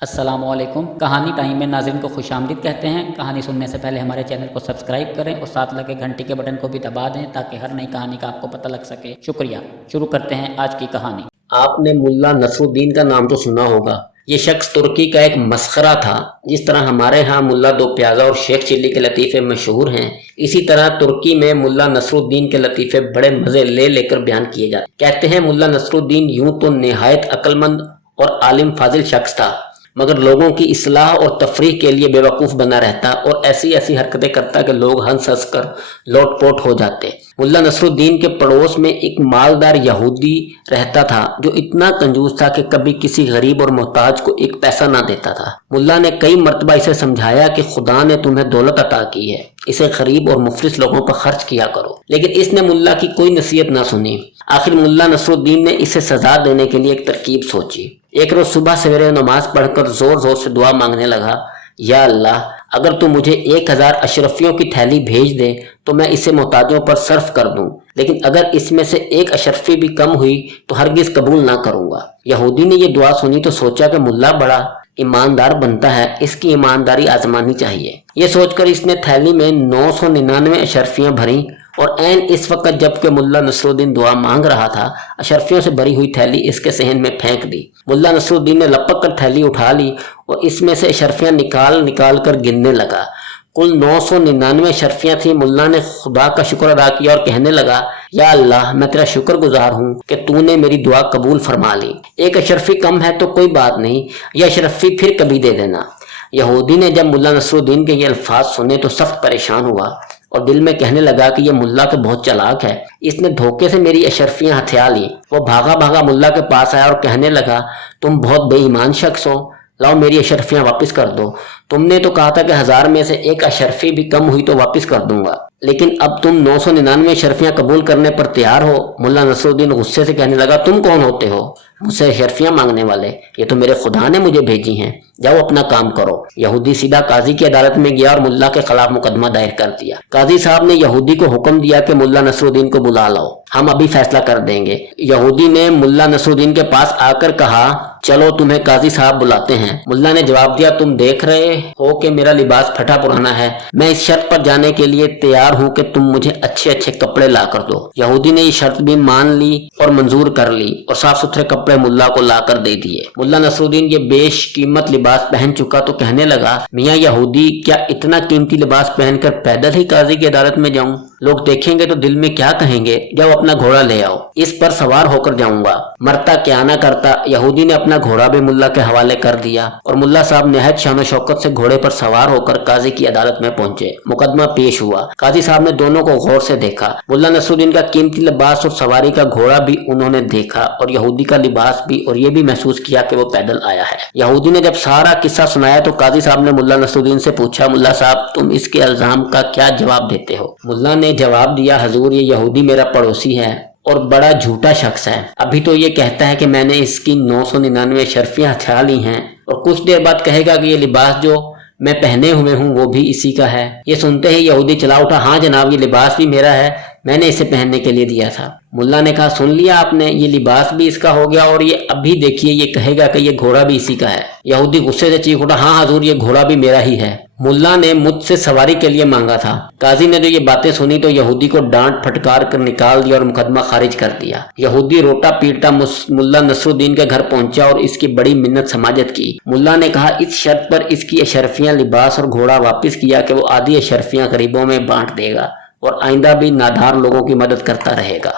अस्सलाम वालेकुम। कहानी टाइम में नाज़रीन को खुश आमदीद कहते हैं। कहानी सुनने से पहले हमारे चैनल को सब्सक्राइब करें और साथ लगे घंटी के बटन को भी दबा दें ताकि हर नई कहानी का आपको पता लग सके। शुक्रिया। शुरू करते हैं आज की कहानी। आपने मुल्ला नसरुद्दीन का नाम तो सुना होगा। ये शख्स तुर्की का एक मस्खरा था। जिस तरह हमारे यहाँ मुल्ला दो प्याजा और शेख चिल्ली के लतीफ़े मशहूर हैं, इसी तरह तुर्की में मुल्ला नसरुद्दीन के लतीफ़े बड़े मज़े ले लेकर बयान किए जाते। कहते हैं मुल्ला नसरुद्दीन यूं तो निहायत अक्लमंद और आलिम फाजिल शख्स था, मगर लोगों की इस्लाह और तफरीह के लिए बेवकूफ़ बना रहता और ऐसी ऐसी हरकतें करता कि लोग हंस हंस कर लोटपोट हो जाते। मुल्ला नसरुद्दीन के पड़ोस में एक मालदार यहूदी रहता था जो इतना कंजूस था कि कभी किसी गरीब और मोहताज को एक पैसा ना देता था। मुल्ला ने कई मरतबा इसे समझाया कि खुदा ने तुम्हें दौलत अता की है, इसे गरीब और मुफलिस लोगों पर खर्च किया करो, लेकिन इसने मुल्ला की कोई नसीहत ना सुनी। आखिर मुल्ला नसरुद्दीन ने इसे सजा देने के लिए एक तरकीब सोची। एक रोज सुबह सवेरे नमाज पढ़कर जोर जोर से दुआ मांगने लगा, या अल्लाह, अगर तू मुझे 1000 अशरफियों की थैली भेज दे तो मैं इसे मोहताजों पर सर्फ कर दूं, लेकिन अगर इसमें से एक अशरफी भी कम हुई तो हरगिज कबूल ना करूंगा। यहूदी ने यह दुआ सुनी तो सोचा कि मुल्ला बड़ा ईमानदार बनता है, इसकी ईमानदारी आजमानी चाहिए। ये सोचकर इसने थैली में 999 अशरफियां भरी और ऐन इस वक्त जबकि मुल्ला नसरुद्दीन दुआ मांग रहा था, अशरफियों से भरी हुई थैली इसके सहन में फेंक दी। मुल्ला नसरुद्दीन ने लपक कर थैली उठा ली और इसमें से अशरफियां निकाल निकाल कर गिनने लगा। कुल 999 अशरफियां थी। मुल्ला ने खुदा का शुक्र अदा किया और कहने लगा, या अल्लाह, मैं तेरा शुक्रगुजार हूँ कि तूने मेरी दुआ कबूल फरमा ली। एक अशरफी कम है तो कोई बात नहीं, यह अशरफी फिर कभी दे देना। यहूदी ने जब मुल्ला नसरुद्दीन के ये अल्फाज सुने तो सख्त परेशान हुआ और दिल में कहने लगा कि यह मुल्ला तो बहुत चालाक है, इसने धोखे से मेरी अशरफियां हथिया ली। वो भागा भागा मुल्ला के पास आया और कहने लगा, तुम बहुत बेईमान शख्स हो, लाओ मेरी अशरफियां वापस कर दो। तुमने तो कहा था कि 1000 में से एक अशरफी भी कम हुई तो वापस कर दूंगा, लेकिन अब तुम 999 अशरफियां कबूल करने पर तैयार हो। मुल्ला नसरुद्दीन गुस्से से कहने लगा, तुम कौन होते हो मुझसे अशरफियां मांगने वाले? ये तो मेरे खुदा ने मुझे भेजी हैं, जाओ अपना काम करो। यहूदी सीधा काजी की अदालत में गया और मुल्ला के खिलाफ मुकदमा दायर कर दिया। काजी साहब ने यहूदी को हुक्म दिया कि मुल्ला नसरुद्दीन को बुला लाओ, हम अभी फैसला कर देंगे। यहूदी ने मुल्ला नसरुद्दीन के पास आकर कहा, चलो तुम्हें काजी साहब बुलाते हैं। मुल्ला ने जवाब दिया, तुम देख रहे हो कि मेरा लिबास फटा पुराना है, मैं इस शर्त पर जाने के लिए तैयार हूँ कि तुम मुझे अच्छे अच्छे कपड़े ला कर दो। यहूदी ने ये शर्त भी मान ली और मंजूर कर ली और साफ सुथरे कपड़े मुल्ला को ला कर दे दिए। मुल्ला नसरुद्दीन ये बेशकीमत लिबास पहन चुका तो कहने लगा, मियाँ यहूदी, क्या इतना कीमती लिबास पहनकर पैदल ही काजी की अदालत में जाऊं? लोग देखेंगे तो दिल में क्या कहेंगे? जाओ अपना घोड़ा ले आओ, इस पर सवार होकर जाऊंगा। मरता क्या ना करता। यहूदी ने अपना घोड़ा भी मुल्ला के हवाले कर दिया और मुल्ला साहब निहायत शान शौकत से घोड़े पर सवार होकर काजी की अदालत में पहुंचे। मुकदमा पेश हुआ। काजी साहब ने दोनों को गौर से देखा। मुल्ला नसरुद्दीन का कीमती लिबास और सवारी का घोड़ा भी उन्होंने देखा और यहूदी का लिबास भी, और ये भी महसूस किया कि वो पैदल आया है। यहूदी ने जब सारा किस्सा सुनाया तो काजी साहब ने मुल्ला नसरुद्दीन से पूछा, मुल्ला साहब, तुम इसके इल्जाम का क्या जवाब देते हो? मुल्ला ने जवाब दिया, हजूर, ये यहूदी मेरा पड़ोसी है और बड़ा झूठा शख्स है। अभी तो ये कहता है कि मैंने इसकी 999 अशरफियां हथिया ली हैं और कुछ देर बाद कहेगा कि ये लिबास जो मैं पहने हुए हूँ वो भी इसी का है। ये सुनते ही यहूदी चला उठा, हाँ जनाब, ये लिबास भी मेरा है, मैंने इसे पहनने के लिए दिया था। मुल्ला ने कहा, सुन लिया आपने, ये लिबास भी इसका हो गया और ये अभी देखिए ये कहेगा कि ये घोड़ा भी इसी का है। यहूदी गुस्से से चीख उठा, हाँ हजूर, ये घोड़ा भी मेरा ही है, मुल्ला ने मुझसे सवारी के लिए मांगा था। काजी ने जो ये बातें सुनी तो यहूदी को डांट फटकार कर निकाल दिया और मुकदमा खारिज कर दिया। यहूदी रोटा पीटता मुल्ला नसरुद्दीन के घर पहुंचा और इसकी बड़ी मिन्नत समाजत की। मुल्ला ने कहा, इस शर्त पर इसकी अशरफियां, लिबास और घोड़ा वापस किया कि वो आधी अशरफियां गरीबों में बांट देगा और आइंदा भी नादार लोगों की मदद करता रहेगा।